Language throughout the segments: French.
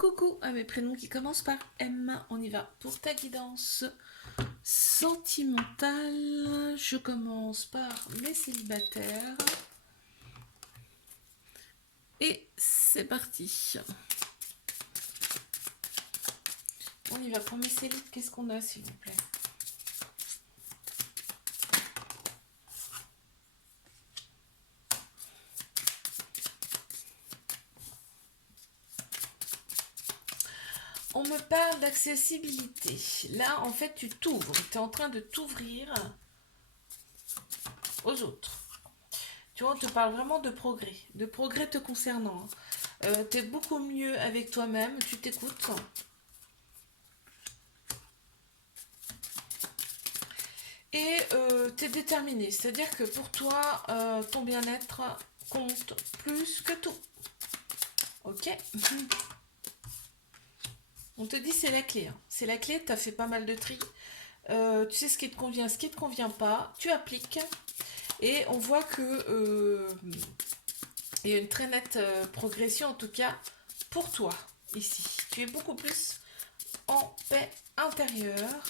Coucou à mes prénoms qui commencent par M. On y va pour ta guidance sentimentale. Je commence par mes célibataires. Et c'est parti. On y va pour mes célibes. Qu'est-ce qu'on a, s'il vous plaît? On me parle d'accessibilité. Là, en fait, tu t'ouvres. Tu es en train de t'ouvrir aux autres. Tu vois, on te parle vraiment de progrès te concernant. Tu es beaucoup mieux avec toi-même, tu t'écoutes. Et tu es déterminé. C'est-à-dire que pour toi, ton bien-être compte plus que tout. Ok. On te dit c'est la clé. Hein. C'est la clé, tu as fait pas mal de tri. Tu sais ce qui te convient, ce qui ne te convient pas. Tu appliques. Et on voit que il y a une très nette progression, en tout cas, pour toi, ici. Tu es beaucoup plus en paix intérieure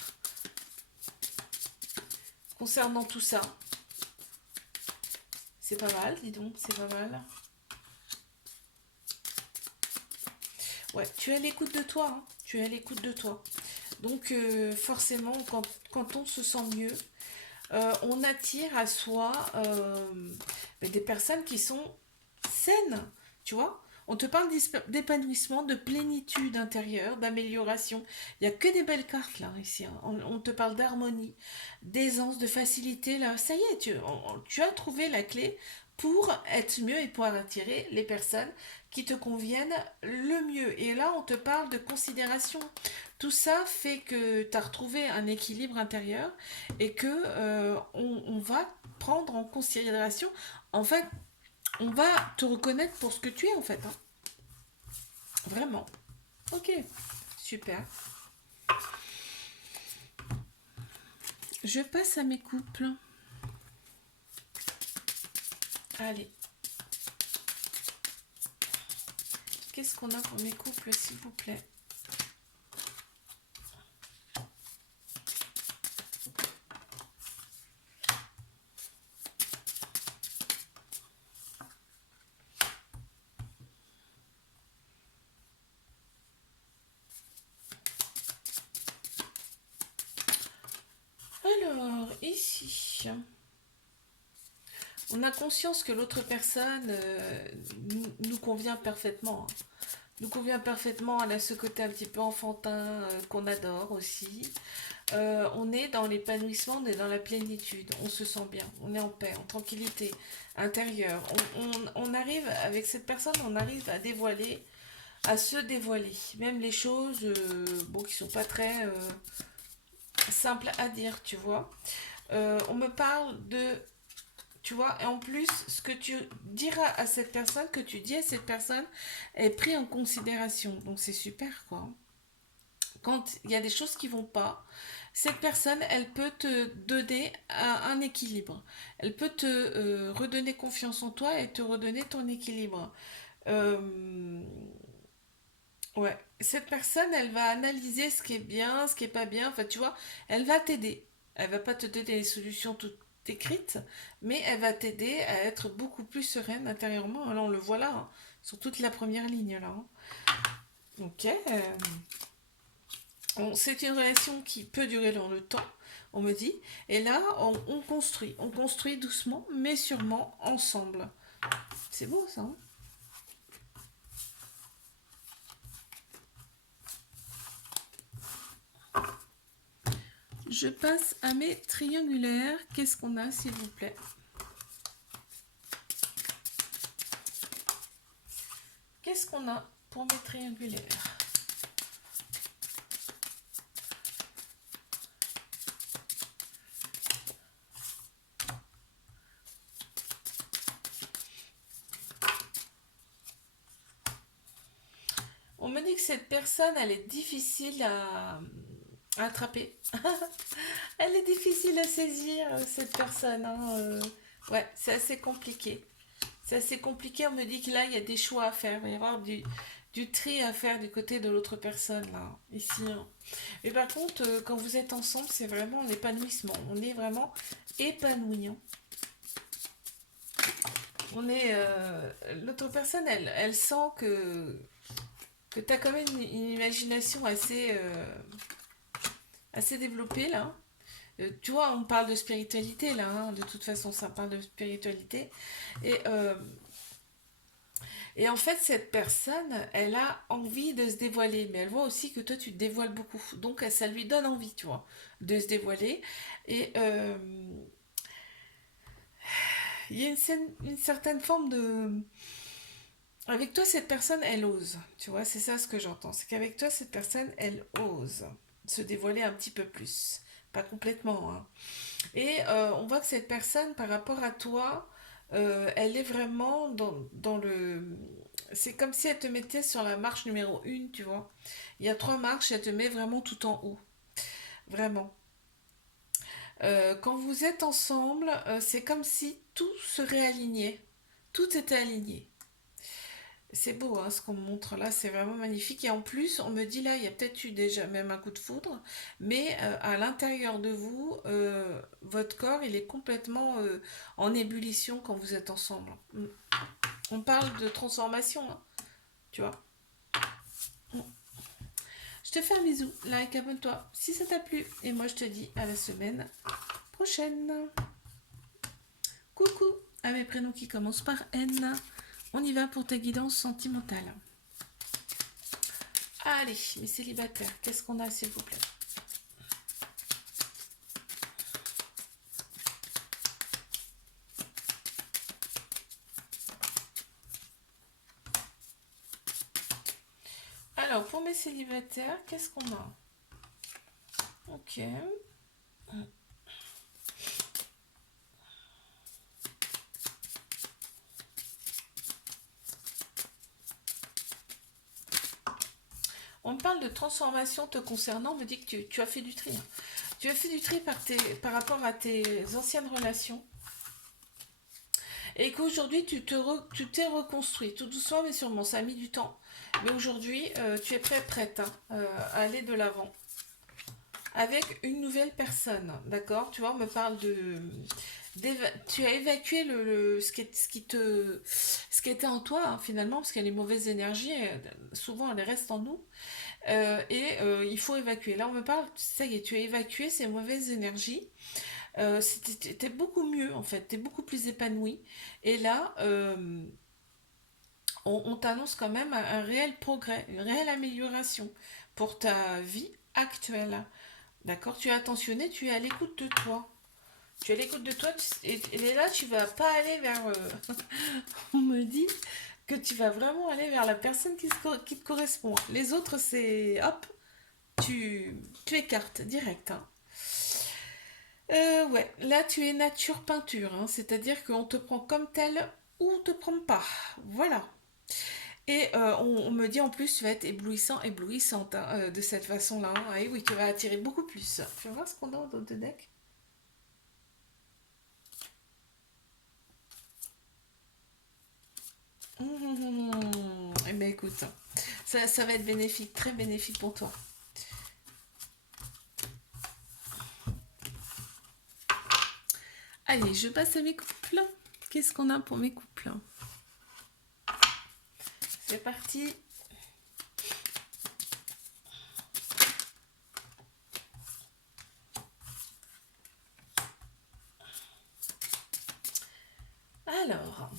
concernant tout ça. C'est pas mal, dis donc, c'est pas mal. Ouais, tu es à l'écoute de toi, hein. Tu es à l'écoute de toi. Donc forcément, quand on se sent mieux, on attire à soi des personnes qui sont saines, tu vois. On te parle d'épanouissement, de plénitude intérieure, d'amélioration. Il n'y a que des belles cartes là, ici. Hein. On te parle d'harmonie, d'aisance, de facilité. Là, ça y est, tu as trouvé la clé pour être mieux et pour attirer les personnes qui te conviennent le mieux. Et là, on te parle de considération. Tout ça fait que tu as retrouvé un équilibre intérieur et que on va prendre en considération. En fait, on va te reconnaître pour ce que tu es en fait. Hein. Vraiment. Ok, super. Je passe à mes couples. Allez. Qu'est-ce qu'on a pour mes couples, s'il vous plaît? Alors, ici, on a conscience que l'autre personne nous convient parfaitement. Hein. Nous convient parfaitement. Elle a ce côté un petit peu enfantin qu'on adore aussi. On est dans l'épanouissement, on est dans la plénitude. On se sent bien, on est en paix, en tranquillité intérieure. On arrive, avec cette personne, on arrive à dévoiler, à se dévoiler. Même les choses bon, qui sont pas très simples à dire, tu vois. On me parle de tu vois, et en plus, ce que tu diras à cette personne, que tu dis à cette personne, est pris en considération. Donc c'est super, quoi. Quand il y a des choses qui vont pas, cette personne, elle peut te donner un équilibre. Elle peut te redonner confiance en toi et te redonner ton équilibre. Euh, ouais, cette personne, elle va analyser ce qui est bien, ce qui est pas bien. Enfin, tu vois, elle va t'aider. Elle va pas te donner des solutions toutes écrites, mais elle va t'aider à être beaucoup plus sereine intérieurement. Là, on le voit là, hein, sur toute la première ligne là. Hein. Ok. C'est une relation qui peut durer dans le temps, on me dit. Et là, on construit doucement, mais sûrement ensemble. C'est beau ça. Hein. Je passe à mes triangulaires. Qu'est-ce qu'on a, s'il vous plaît? Qu'est-ce qu'on a pour mes triangulaires? On me dit que cette personne, elle est difficile à attraper. Elle est difficile à saisir, cette personne. Hein. Ouais, c'est assez compliqué. C'est assez compliqué. On me dit que là, il y a des choix à faire. Il va y avoir du tri à faire du côté de l'autre personne, là, ici, hein. Et par contre, quand vous êtes ensemble, c'est vraiment l'épanouissement. On est vraiment épanoui, hein. On est... l'autre personne, elle sent que tu as quand même une imagination assez développée, là. Tu vois, on parle de spiritualité, là, hein. De toute façon, ça parle de spiritualité. Et... Et en fait, cette personne, elle a envie de se dévoiler, mais elle voit aussi que toi, tu te dévoiles beaucoup. Donc, ça lui donne envie, tu vois, de se dévoiler. Et il y a une certaine forme de... Avec toi, cette personne, elle ose. Tu vois, c'est ça ce que j'entends. C'est qu'avec toi, cette personne, elle ose se dévoiler un petit peu plus. Pas complètement, hein. Et on voit que cette personne, par rapport à toi, elle est vraiment dans le... C'est comme si elle te mettait sur la marche numéro 1, tu vois. Il y a 3 marches, elle te met vraiment tout en haut. Vraiment. Quand vous êtes ensemble, c'est comme si tout se réalignait. Tout était aligné. C'est beau, hein, ce qu'on me montre là, c'est vraiment magnifique. Et en plus, on me dit là, il y a peut-être eu déjà même un coup de foudre, mais à l'intérieur de vous, votre corps, il est complètement en ébullition quand vous êtes ensemble. Mm. On parle de transformation, hein, tu vois. Mm. Je te fais un bisou, like, abonne-toi si ça t'a plu. Et moi, je te dis à la semaine prochaine. Coucou à mes prénoms qui commencent par N. On y va pour ta guidance sentimentale. Allez, mes célibataires, qu'est-ce qu'on a, s'il vous plaît? Alors, pour mes célibataires, qu'est-ce qu'on a? Ok. On me parle de transformation te concernant, on me dit que tu as fait du tri, hein. Tu as fait du tri par rapport à tes anciennes relations. Et qu'aujourd'hui, tu t'es reconstruit, tout doucement mais sûrement. Ça a mis du temps. Mais aujourd'hui, tu es prête, hein, à aller de l'avant. Avec une nouvelle personne, d'accord? Tu vois, on me parle tu as évacué ce qui était en toi, hein, finalement, parce que les mauvaises énergies, souvent, elles restent en nous. Il faut évacuer. Là, on me parle, ça y est, tu as évacué ces mauvaises énergies. T'es beaucoup mieux, en fait. T'es beaucoup plus épanoui. Et là, on t'annonce quand même un réel progrès, une réelle amélioration pour ta vie actuelle. D'accord? Tu es attentionné, tu es à l'écoute de toi. Tu es à l'écoute de toi et là, tu vas pas aller vers... on me dit que tu vas vraiment aller vers la personne qui te correspond. Les autres, c'est... Hop, tu écartes direct, hein. Ouais, là, tu es nature peinture, hein, c'est-à-dire qu'on te prend comme tel ou on te prend pas. Voilà. Et on me dit en plus, tu vas être éblouissant, éblouissante, hein, de cette façon-là, hein. Et oui, tu vas attirer beaucoup plus. Tu vas voir ce qu'on a dans le deck. Eh bien écoute, ça va être bénéfique, très bénéfique pour toi. Allez, je passe à mes couples. Qu'est-ce qu'on a pour mes couples? C'est parti. Alors,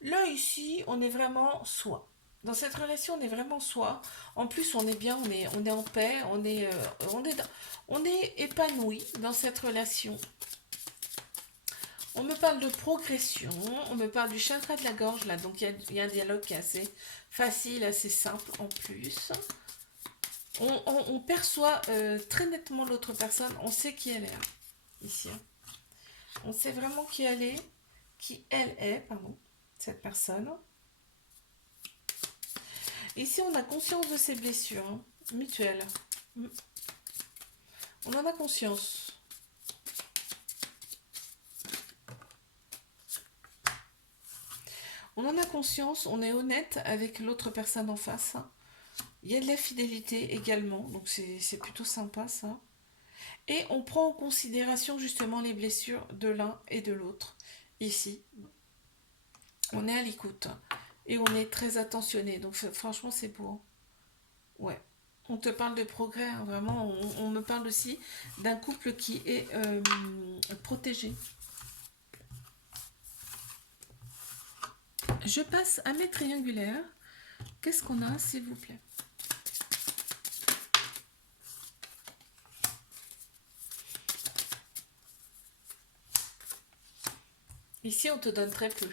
là ici, on est vraiment soi. Dans cette relation, on est vraiment soi. En plus, on est bien, on est en paix, on est épanoui dans cette relation. On me parle de progression, on me parle du chakra de la gorge là, donc il y a un dialogue qui est assez facile, assez simple en plus. On perçoit très nettement l'autre personne, on sait qui elle est, hein, ici, hein. On sait vraiment qui elle est, pardon, cette personne. Ici, on a conscience de ses blessures, hein, mutuelles. On en a conscience. On en a conscience, on est honnête avec l'autre personne en face. Il y a de la fidélité également, donc c'est plutôt sympa ça. Et on prend en considération justement les blessures de l'un et de l'autre. Ici, on est à l'écoute et on est très attentionné. Donc franchement, c'est beau, hein. Ouais. On te parle de progrès, hein, vraiment. On me parle aussi d'un couple qui est protégé. Je passe à mes triangulaires. Qu'est-ce qu'on a, s'il vous plaît? Ici, on te donne très peu.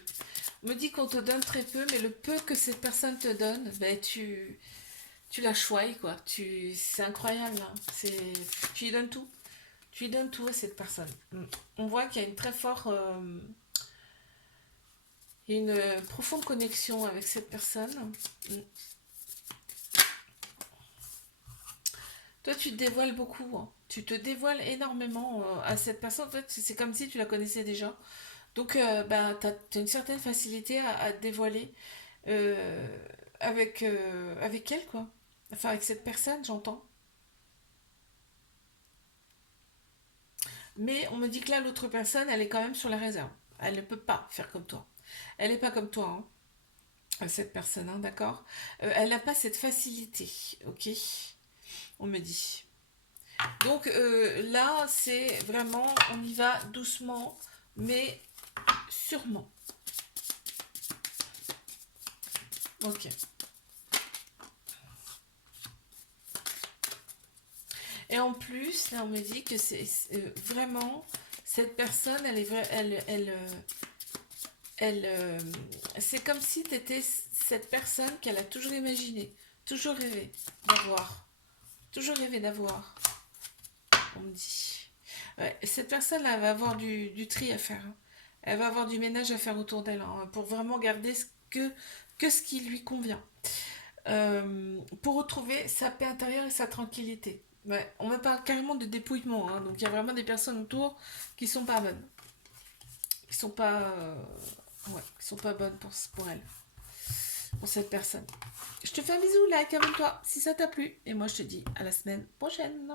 On me dit qu'on te donne très peu, mais le peu que cette personne te donne, ben, tu la choisis, quoi. C'est incroyable, hein. Tu lui donnes tout. Tu lui donnes tout à cette personne. On voit qu'il y a une très forte, une profonde connexion avec cette personne. Toi, tu te dévoiles beaucoup, hein. Tu te dévoiles énormément à cette personne. En fait, c'est comme si tu la connaissais déjà. Donc, ben, tu as une certaine facilité à te dévoiler euh, avec elle, quoi. Enfin, avec cette personne, j'entends. Mais on me dit que là, l'autre personne, elle est quand même sur la réserve. Elle ne peut pas faire comme toi. Elle n'est pas comme toi, hein, cette personne, hein, d'accord. Elle n'a pas cette facilité, ok. On me dit. Donc là, c'est vraiment, on y va doucement, mais sûrement. Ok. Et en plus, là, on me dit que c'est vraiment cette personne, elle est c'est comme si tu étais cette personne qu'elle a toujours imaginé, toujours rêvé d'avoir, toujours rêvé d'avoir. On me dit. Ouais, cette personne-là elle va avoir du tri à faire, hein. Elle va avoir du ménage à faire autour d'elle, hein, pour vraiment garder que ce qui lui convient. Pour retrouver sa paix intérieure et sa tranquillité. Ouais, on me parle carrément de dépouillement, hein, donc il y a vraiment des personnes autour qui sont pas bonnes. Qui sont pas, ouais, qui sont pas bonnes pour elle, pour cette personne. Je te fais un bisou, like, abonne-toi si ça t'a plu. Et moi je te dis à la semaine prochaine.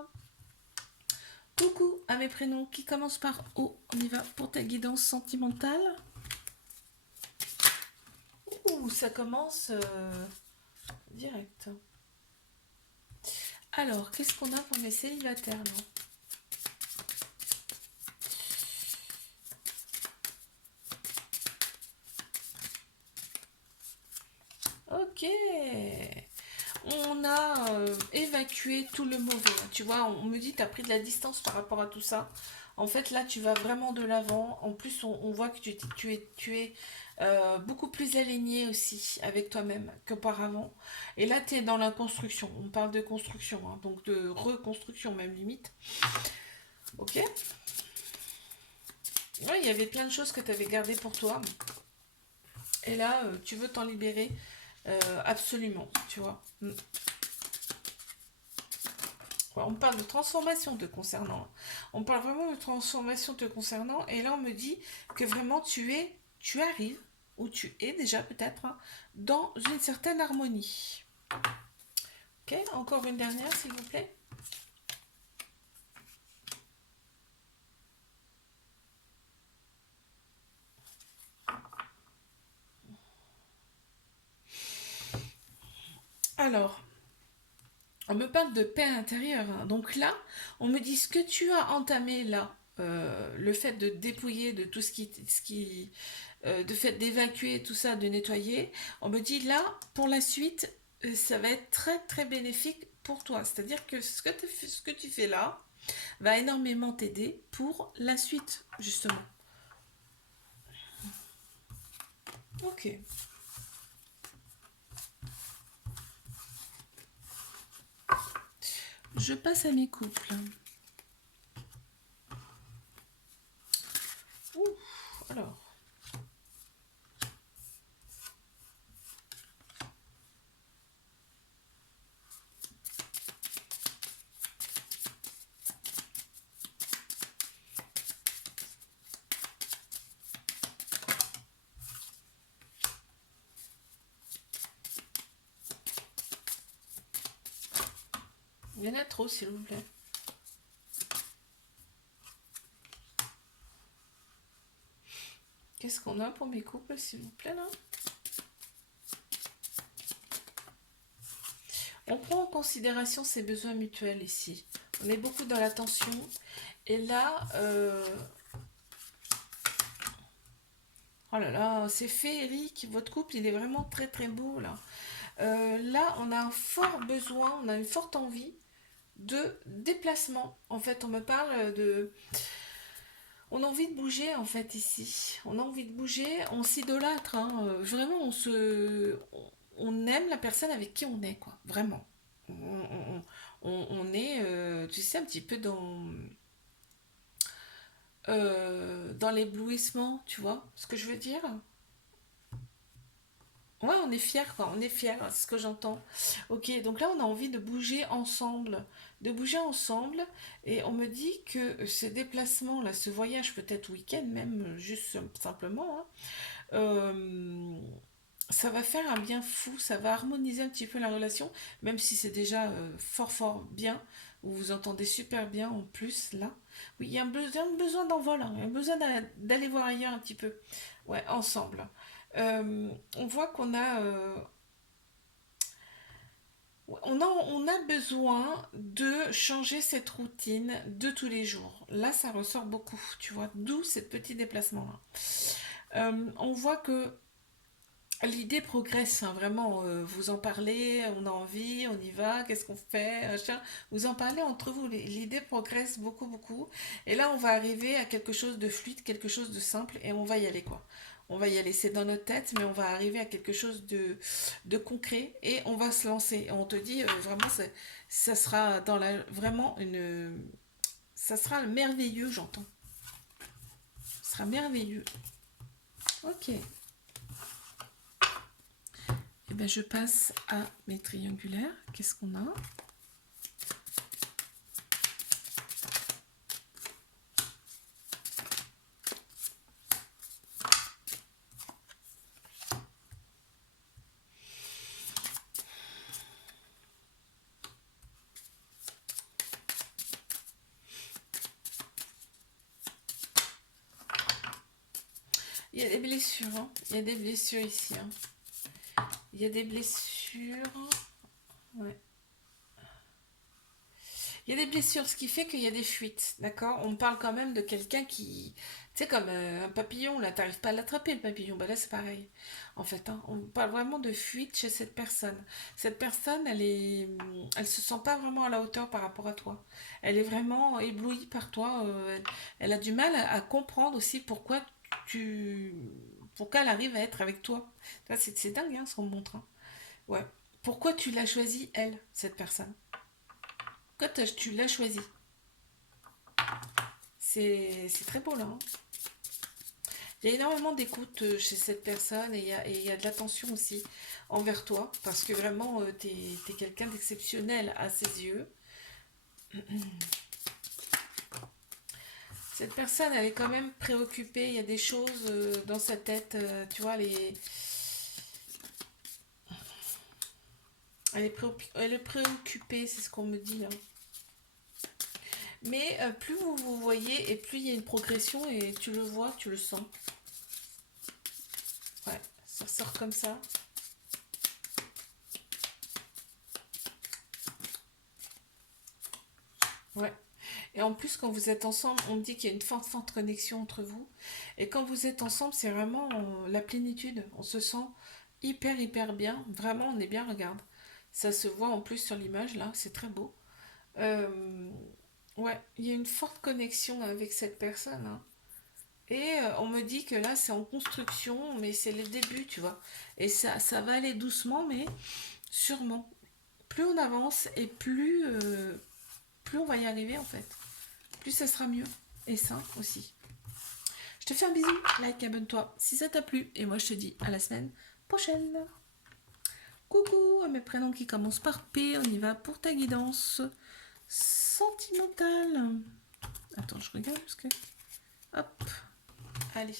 Coucou à mes prénoms qui commencent par O. On y va pour ta guidance sentimentale. Ouh, ça commence direct. Alors, qu'est-ce qu'on a pour mes célibataires là? Ok. On a évacué tout le mauvais. Tu vois, on me dit tu as pris de la distance par rapport à tout ça. En fait, là, tu vas vraiment de l'avant. En plus, on voit que tu es beaucoup plus aligné aussi avec toi-même qu'auparavant. Et là, tu es dans la construction. On parle de construction, hein, donc de reconstruction même limite. Ok. Ouais, il y avait plein de choses que tu avais gardées pour toi. Et là, tu veux t'en libérer absolument, tu vois. Ouais, on parle de transformation te concernant. On parle vraiment de transformation te concernant. Et là, on me dit que vraiment tu arrives, ou tu es déjà peut-être, hein, dans une certaine harmonie. Ok, encore une dernière, s'il vous plaît. Alors, on me parle de paix intérieure, hein. Donc là, on me dit ce que tu as entamé là, le fait de dépouiller de tout de fait d'évacuer tout ça, de nettoyer, on me dit là, pour la suite, ça va être très très bénéfique pour toi. C'est-à-dire que ce que tu fais là va énormément t'aider pour la suite, justement. Ok. Je passe à mes couples. Ouh, alors. Il y en a trop, s'il vous plaît. Qu'est-ce qu'on a pour mes couples, s'il vous plaît, là? On prend en considération ses besoins mutuels ici. On est beaucoup dans l'attention. Et là, oh là là, c'est féerique. Votre couple, il est vraiment très très beau, là. Là, on a un fort besoin, on a une forte envie de déplacement. En fait, on me parle de... On a envie de bouger, en fait, ici. On a envie de bouger, on s'idolâtre, hein. Vraiment, on aime la personne avec qui on est, quoi. Vraiment. On est, tu sais, un petit peu dans l'éblouissement, tu vois ce que je veux dire? Ouais, on est fiers, quoi. On est fiers, c'est ce que j'entends. Ok, donc là, on a envie de bouger ensemble. De bouger ensemble. Et on me dit que ce déplacement, là, ce voyage, peut-être week-end même, juste simplement, hein, euh, ça va faire un bien fou. Ça va harmoniser un petit peu la relation, même si c'est déjà fort, fort bien. Vous vous entendez super bien en plus, là. Oui, il y a un besoin d'envol, hein. Il y a un besoin d'aller voir ailleurs un petit peu. Ouais, ensemble. On voit on a besoin de changer cette routine de tous les jours. Là, ça ressort beaucoup, tu vois, d'où ces petits déplacements-là. On voit que l'idée progresse, hein, vraiment. Vous en parlez, on a envie, on y va, qu'est-ce qu'on fait, machin. Vous en parlez entre vous, l'idée progresse beaucoup, beaucoup. Et là, on va arriver à quelque chose de fluide, quelque chose de simple, et on va y aller, quoi. On va y aller, c'est dans notre tête, mais on va arriver à quelque chose de concret, et on va se lancer. Et on te dit, vraiment, ça sera vraiment ça sera merveilleux, j'entends. Ça sera merveilleux. Ok. Eh bien, je passe à mes triangulaires. Qu'est-ce qu'on a? Il y a des blessures, hein. Il y a des blessures ici, hein. Il y a des blessures. Ouais. Il y a des blessures, ce qui fait qu'il y a des fuites, d'accord? On parle quand même de quelqu'un qui... Tu sais, comme un papillon, là, t'arrives pas à l'attraper, le papillon. Bah là, c'est pareil. En fait, hein, on parle vraiment de fuite chez cette personne. Cette personne, elle se sent pas vraiment à la hauteur par rapport à toi. Elle est vraiment éblouie par toi. Elle a du mal à comprendre aussi tu... pourquoi elle arrive à être avec toi. C'est dingue, hein, ce qu'on montre, hein. Ouais. Pourquoi tu l'as choisie, elle, cette personne? Quand tu l'as choisi. C'est très beau là, hein. Il y a énormément d'écoute chez cette personne et il y a de l'attention aussi envers toi parce que vraiment t'es quelqu'un d'exceptionnel à ses yeux. Cette personne elle est quand même préoccupée, il y a des choses dans sa tête, tu vois, elle est préoccupée, c'est ce qu'on me dit là. Mais plus vous vous voyez et plus il y a une progression et tu le vois, tu le sens. Ouais, ça sort comme ça. Ouais. Et en plus, quand vous êtes ensemble, on me dit qu'il y a une forte, forte connexion entre vous. Et quand vous êtes ensemble, c'est vraiment la plénitude. On se sent hyper, hyper bien. Vraiment, on est bien, regarde. Ça se voit en plus sur l'image, là. C'est très beau. Euh, ouais, il y a une forte connexion avec cette personne, hein. Et on me dit que là, c'est en construction, mais c'est le début, tu vois. Et ça va aller doucement, mais sûrement. Plus on avance et plus on va y arriver, en fait. Plus ça sera mieux. Et sain aussi. Je te fais un bisou, like, abonne-toi si ça t'a plu. Et moi, je te dis à la semaine prochaine. Coucou à mes prénoms qui commencent par P. On y va pour ta guidance sentimentale. Attends, je regarde parce que... Hop. Allez.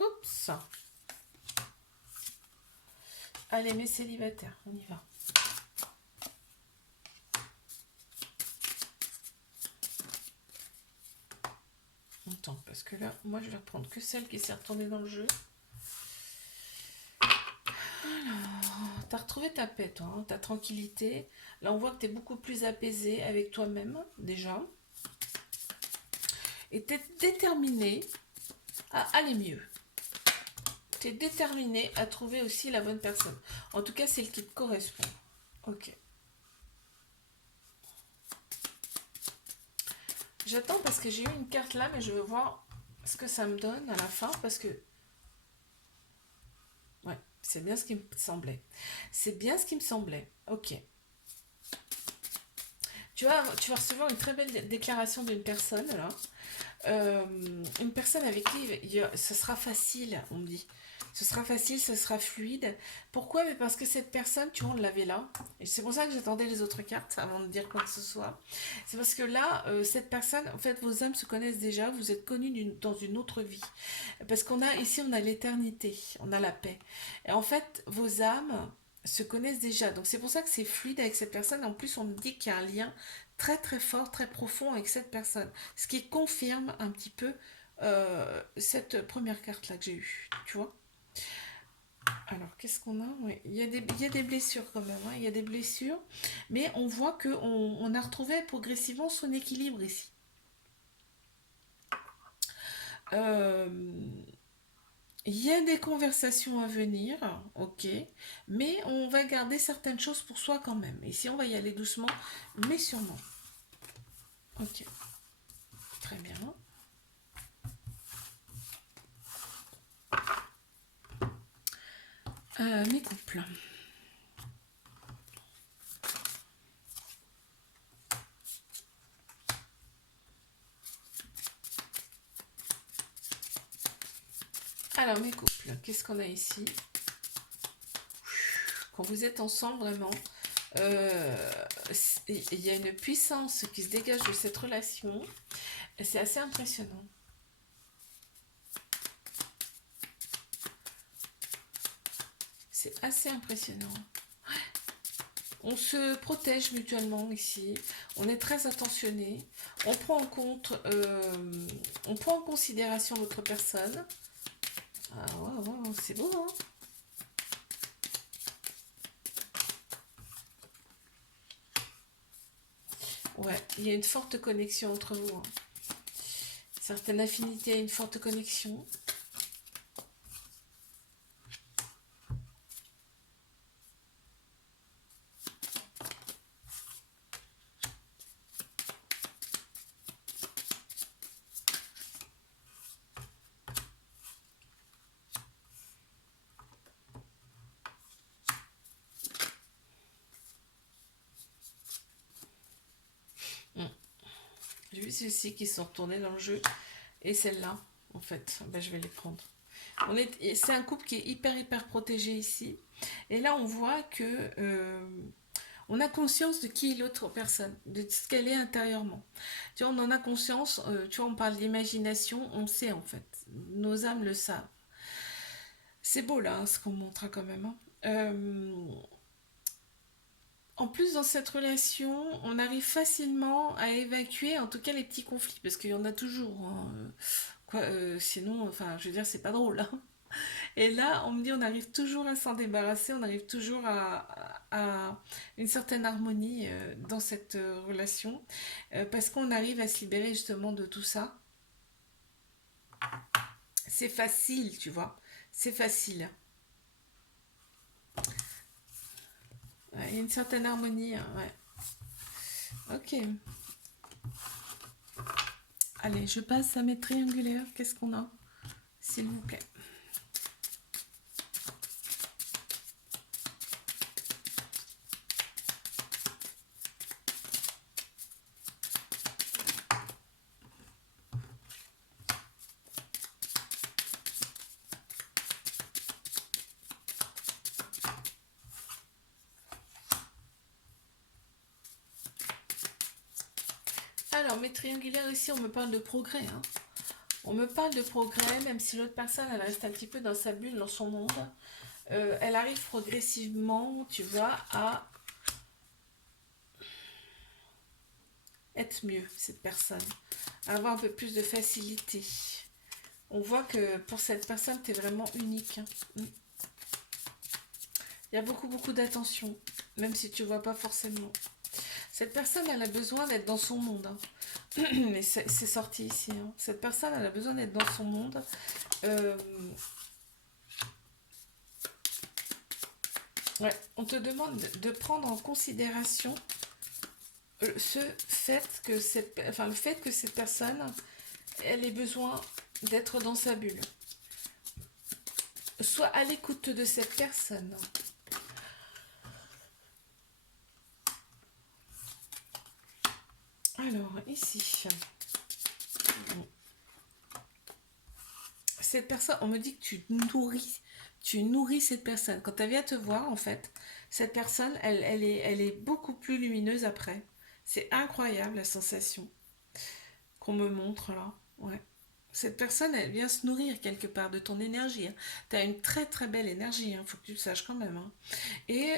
Oups. Allez, mes célibataires, on y va. Attends, parce que là, moi, je vais reprendre que celle qui s'est retournée dans le jeu. Alors, t'as retrouvé ta paix, toi, hein, ta tranquillité. Là, on voit que tu es beaucoup plus apaisé avec toi-même, déjà. Et tu es déterminé à aller mieux. Tu es déterminé à trouver aussi la bonne personne. En tout cas, celle qui te correspond. Ok. J'attends parce que j'ai eu une carte là, mais je veux voir ce que ça me donne à la fin, parce que... Ouais, c'est bien ce qui me semblait. C'est bien ce qui me semblait. Ok. Tu vas recevoir une très belle déclaration d'une personne, là. Une personne avec qui ce sera facile, on me dit. Ce sera facile, ce sera fluide. Pourquoi? Mais parce que cette personne, tu vois, on l'avait là. Et c'est pour ça que j'attendais les autres cartes avant de dire quoi que ce soit. C'est parce que là, cette personne, en fait, vos âmes se connaissent déjà. Vous êtes connus dans une autre vie. Parce qu'on a ici, on a l'éternité, on a la paix. Et en fait, vos âmes se connaissent déjà. Donc c'est pour ça que c'est fluide avec cette personne. En plus, on me dit qu'il y a un lien très très fort, très profond avec cette personne. Ce qui confirme un petit peu cette première carte là que j'ai eue, tu vois. Alors, qu'est-ce qu'on a? Ouais, il y a des blessures quand même, hein. Il y a des blessures, mais on voit qu'on a retrouvé progressivement son équilibre ici. Euh, il y a des conversations à venir, ok, mais on va garder certaines choses pour soi quand même. Ici, on va y aller doucement, mais sûrement. Ok, très bien. Mes couples. Alors, mes couples, qu'est-ce qu'on a ici? Quand vous êtes ensemble, vraiment, il y a une puissance qui se dégage de cette relation. Et c'est assez impressionnant. C'est assez impressionnant. On se protège mutuellement ici. On est très attentionné. On prend en compte, on prend en considération l'autre personne. Ah ouais, ouais, c'est beau, hein? Ouais, il y a une forte connexion entre vous, hein. Certaines affinités, une forte connexion. Hmm. J'ai vu ceux-ci qui sont retournés dans le jeu. Et celle-là, en fait, ben, je vais les prendre. C'est un couple qui est hyper protégé ici. Et là, on voit que on a conscience de qui est l'autre personne, de ce qu'elle est intérieurement. Tu vois, on en a conscience. Tu vois, on parle d'imagination, on sait en fait. Nos âmes le savent. C'est beau là, hein, ce qu'on montre quand même, hein. En plus, dans cette relation, on arrive facilement à évacuer, en tout cas, les petits conflits, parce qu'il y en a toujours, hein. Quoi, sinon, enfin, je veux dire, c'est pas drôle, hein. Et là, on me dit, on arrive toujours à s'en débarrasser, on arrive toujours à une certaine harmonie dans cette relation, parce qu'on arrive à se libérer justement de tout ça. C'est facile, tu vois, c'est facile. Ouais, il y a une certaine harmonie, hein, ouais. Ok. Allez, je passe à mes triangulaires. Qu'est-ce qu'on a, s'il vous plaît? Alors, mes triangulaires ici, on me parle de progrès, hein. On me parle de progrès, même si l'autre personne, elle reste un petit peu dans sa bulle, dans son monde. Elle arrive progressivement, tu vois, à être mieux, cette personne, à avoir un peu plus de facilité. On voit que pour cette personne, tu es vraiment unique, hein. Il y a beaucoup, beaucoup d'attention, même si tu ne vois pas forcément. Cette personne, elle a besoin d'être dans son monde, hein. Mais c'est sorti ici, hein. Cette personne, elle a besoin d'être dans son monde. Euh, ouais, on te demande de prendre en considération ce fait que le fait que cette personne, elle ait besoin d'être dans sa bulle. Sois à l'écoute de cette personne. Alors, ici, cette personne, on me dit que tu nourris cette personne. Quand elle vient te voir, en fait, cette personne, elle est beaucoup plus lumineuse après. C'est incroyable la sensation qu'on me montre là. Ouais. Cette personne, elle vient se nourrir quelque part de ton énergie, hein. Tu as une très très belle énergie, hein. Faut que tu le saches quand même, hein. Et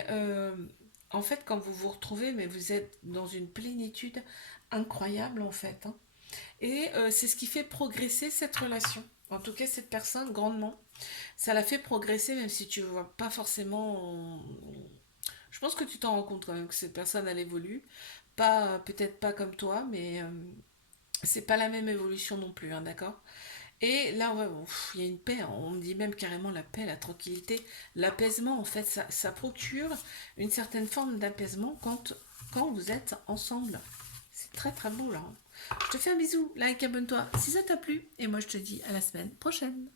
en fait, quand vous vous retrouvez, mais vous êtes dans une plénitude incroyable en fait, hein. Et c'est ce qui fait progresser cette relation. En tout cas, cette personne, grandement. Ça la fait progresser, même si tu ne vois pas forcément. Je pense que tu t'en rends compte quand même que cette personne, elle évolue. Pas, peut-être pas comme toi, mais c'est pas la même évolution non plus, hein, d'accord? Et là, ouais, il y a une paix. On me dit même carrément la paix, la tranquillité, l'apaisement. En fait, ça procure une certaine forme d'apaisement quand vous êtes ensemble. C'est très très beau là, hein. Je te fais un bisou, like, abonne-toi si ça t'a plu. Et moi, je te dis à la semaine prochaine.